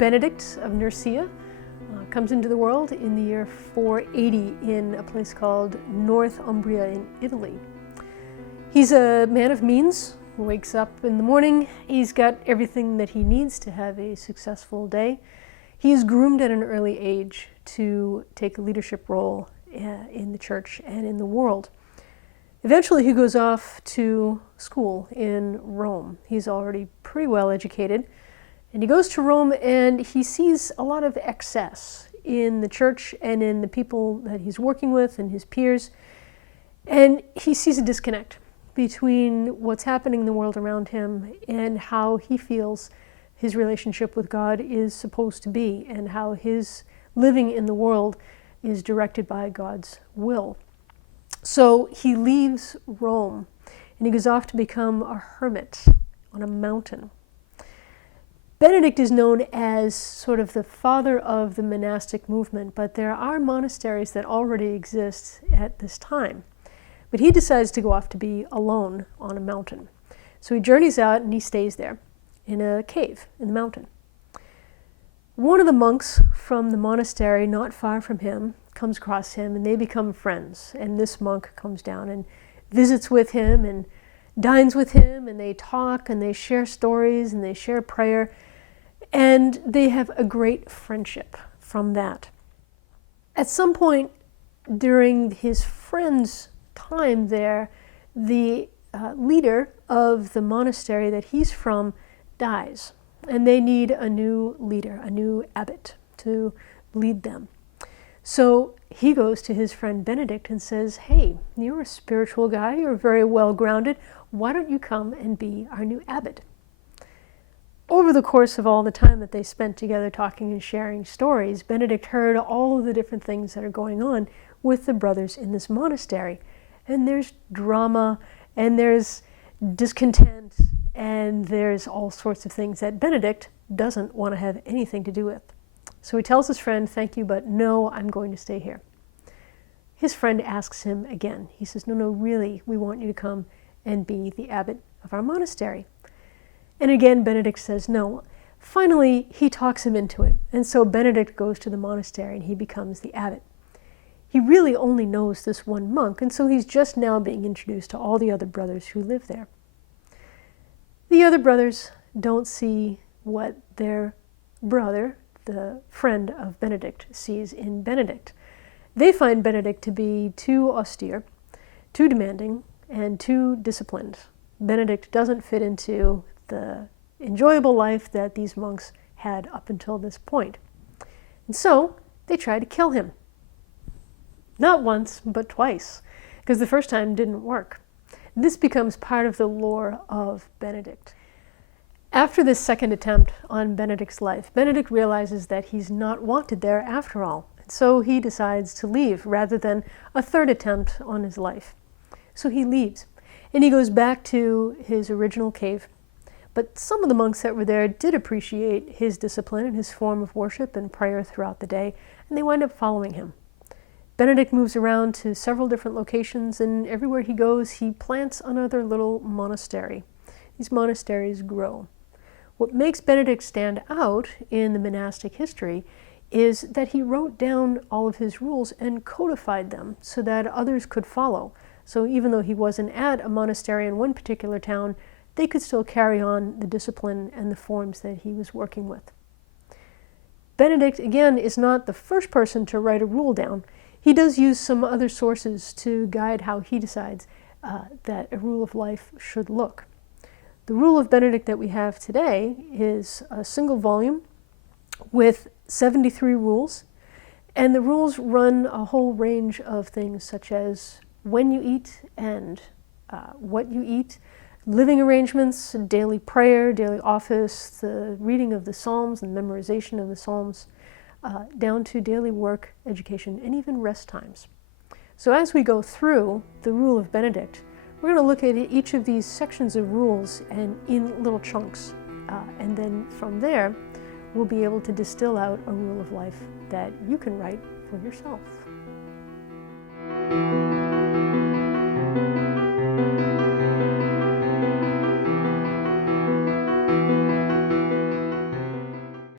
Benedict of Nursia comes into the world in the year 480 in a place called Northumbria in Italy. He's a man of means, wakes up in the morning, he's got everything that he needs to have a successful day. He is groomed at an early age to take a leadership role in the church and in the world. Eventually he goes off to school in Rome. He's already pretty well educated. And he goes to Rome and he sees a lot of excess in the church and in the people that he's working with and his peers. And he sees a disconnect between what's happening in the world around him and how he feels his relationship with God is supposed to be and how his living in the world is directed by God's will. So he leaves Rome and he goes off to become a hermit on a mountain. Benedict is known as sort of the father of the monastic movement, but there are monasteries that already exist at this time. But he decides to go off to be alone on a mountain. So he journeys out and he stays there in a cave in the mountain. One of the monks from the monastery not far from him comes across him and they become friends. And this monk comes down and visits with him and dines with him and they talk and they share stories and they share prayer. And they have a great friendship from that. At some point during his friend's time there, the leader of the monastery that he's from dies. And they need a new leader, a new abbot to lead them. So he goes to his friend Benedict and says, "Hey, you're a spiritual guy, you're very well grounded. Why don't you come and be our new abbot?" Over the course of all the time that they spent together talking and sharing stories, Benedict heard all of the different things that are going on with the brothers in this monastery. And there's drama, and there's discontent, and there's all sorts of things that Benedict doesn't want to have anything to do with. So he tells his friend, "Thank you, but no, I'm going to stay here." His friend asks him again. He says, "No, really, we want you to come and be the abbot of our monastery." And again, Benedict says no. Finally, he talks him into it. And so Benedict goes to the monastery and he becomes the abbot. He really only knows this one monk, and so he's just now being introduced to all the other brothers who live there. The other brothers don't see what their brother, the friend of Benedict, sees in Benedict. They find Benedict to be too austere, too demanding, and too disciplined. Benedict doesn't fit into the enjoyable life that these monks had up until this point. And so they try to kill him. Not once, but twice, because the first time didn't work. This becomes part of the lore of Benedict. After this second attempt on Benedict's life, Benedict realizes that he's not wanted there after all. And so he decides to leave rather than a third attempt on his life. So he leaves and he goes back to his original cave. But some of the monks that were there did appreciate his discipline and his form of worship and prayer throughout the day, and they wind up following him. Benedict moves around to several different locations, and everywhere he goes, he plants another little monastery. These monasteries grow. What makes Benedict stand out in the monastic history is that he wrote down all of his rules and codified them so that others could follow. So even though he wasn't at a monastery in one particular town, they could still carry on the discipline and the forms that he was working with. Benedict, again, is not the first person to write a rule down. He does use some other sources to guide how he decides that a rule of life should look. The Rule of Benedict that we have today is a single volume with 73 rules, and the rules run a whole range of things such as when you eat and what you eat, living arrangements, daily prayer, daily office, the reading of the Psalms and memorization of the Psalms, down to daily work, education, and even rest times. So as we go through the Rule of Benedict, we're going to look at each of these sections of rules and in little chunks. And then from there, we'll be able to distill out a rule of life that you can write for yourself.